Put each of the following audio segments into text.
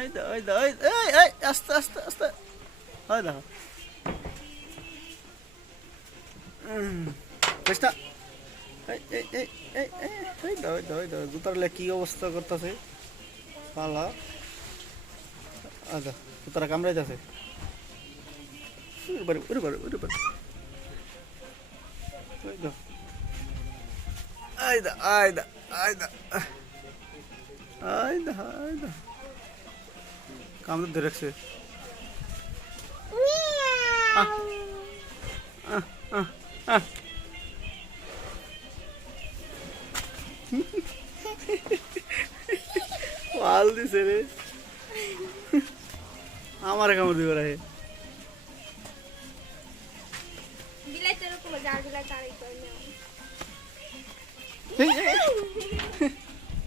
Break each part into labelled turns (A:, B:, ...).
A: এই দা এই দা এই এই আস্তে আস্তে আস্তে হয় দেখো চেষ্টা এই এই এই এই এই এই দাও এই দাও এই দাও জুতার লে কি অবস্থা করতেছে পালা আচ্ছা জুতারা এই দাও আয়দা আয়দা আয়দা আয়দা আয়দা কামড় ধরে রাখছে। পাল দিছে রে। আমার কামড় দিবে রে
B: বিলাইতে এরকম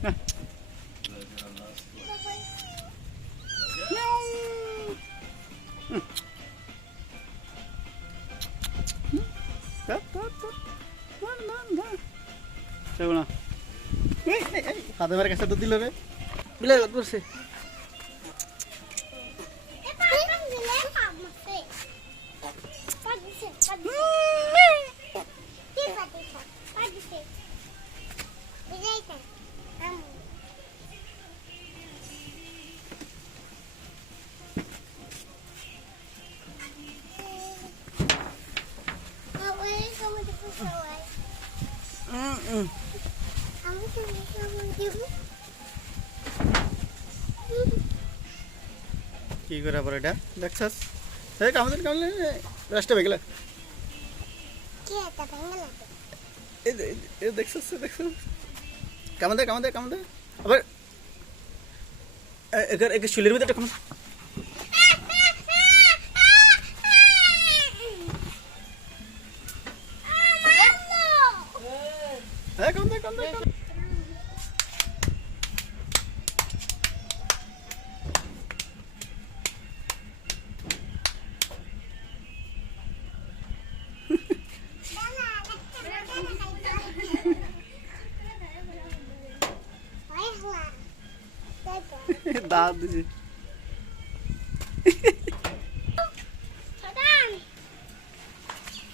A: কাছে তো দিল রে বিলাই করছে কি করে আবার এটা? দেখছস? এই কামদের কামলে রাস্তা বেগলা দেখছস দেখছস? কামদে কামদে কামদে আবার এ- একে একে ভিতরে কামদে dado,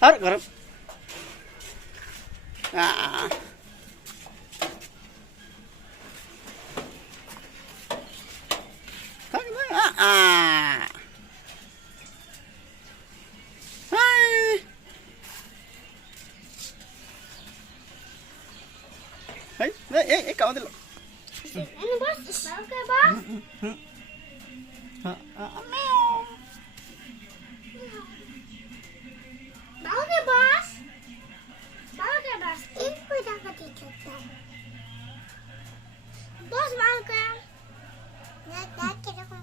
A: Agora, Harap, harap. Ah. Tá né? ah, ah. Ai! Ai! Hai, eh, eh, kau tu. Ini bos. Balga bas. Balga bas. İlk
B: kuydaka diyecekler. Bas balga. Ne kadar
C: telefon.